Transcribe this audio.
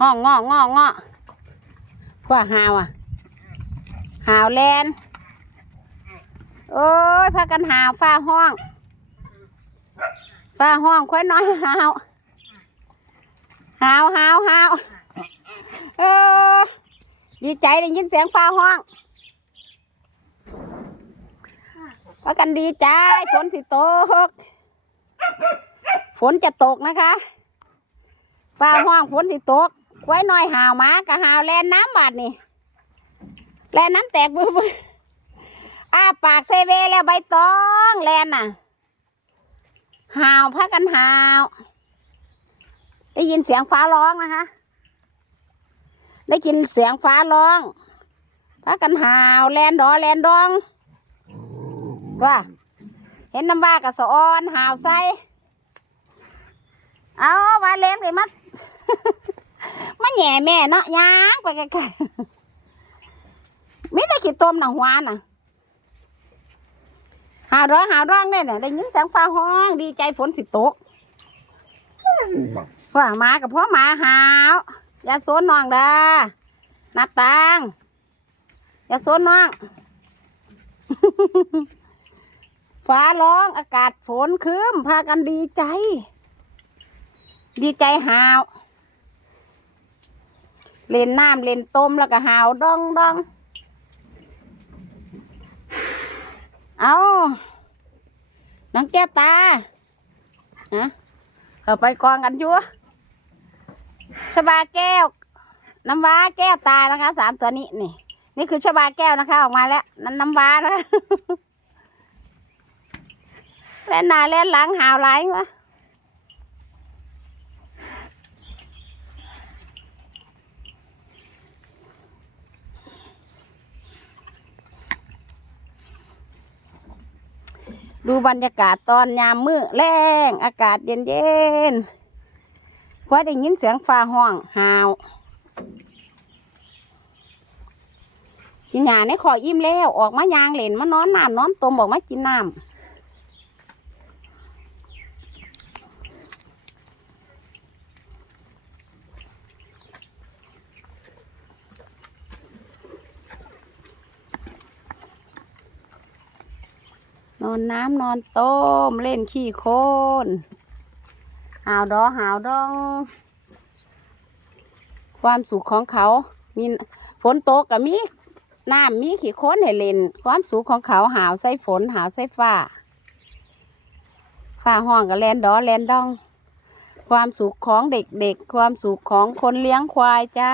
ห้องงองงองอว่าหาวอะ หาวแลนโอ้ยพากันหาวฟ้าห้องฟ้าห้องค่อยน้อยหาวหาวหาวหาวเออดีใจได้ยินเสียงฟ้าห้องพากันดีใจฝนสิตก ฝนจะตกนะคะฟ้าห้องฝนสิตก ไว้หน่อยหาวมากะหาวแลนน้ำบาดนี่แลนน้ำแตกบึ้บอ้าปากเซเวแล้วใบตองแลนน่ะหาวพักกันหาว ได้ยินเสียงฟ้าร้องนะคะ ได้ยินเสียงฟ้าร้องพักกันหาวแลนดอแลนดองว่าเห็นน้ำว่ากระสอนหาวใส่เอาว่าเล่นไปมัดมา แหน่แม่เนาะยางไปไกลๆมีแต่ขี้ต้มหนังหวาน่ะหาร้องหาร้องเนี่ยเนี่ยได้ยินเสียงฟ้าห้องดีใจฝนสิตกว่ามากับพ่อมาหาว อย่าโซนน้องเด้อนับตังอย่าโซนน้อง ฟ้าร้องอากาศฝนครึ้มพากันดีใจ ดีใจหาว เล่นน้ำเล่นต้มแล้วก็หาวดองดองเอานังแก้วตาฮะเอาไปกองกันชัวชบาแก้ว น้ำว้าแก้วตานะคะ สามตัวนี้นี่ นี่คือชบาแก้วนะคะ ออกมาแล้วนั่นน้ำว้านะเล่นหน้าเล่นหลังหาวไหลวะ ดูบรรยากาศตอนยามมืดแรงอากาศเย็นเย็นๆพอได้ยินเสียงฟ้าห้องหาวกินหยาในขออิ่มแล้วออกมายางเหล่นมานอนน้ำนอนตมบอกมากินน้ำ นอนน้ำนอนต้มเล่นขี้โคนหาวดอหาวดอง ความสุขของเขา มีฝนตกกับมีน้ำมีขี้โคนให้เล่น ความสุขของเขาหาวใส่ฝนหาวใส่ฟ้าฟ้าห้องกับแลนดอแลนดอง ความสุขของเด็กๆ ความสุขของคนเลี้ยงควายจ้า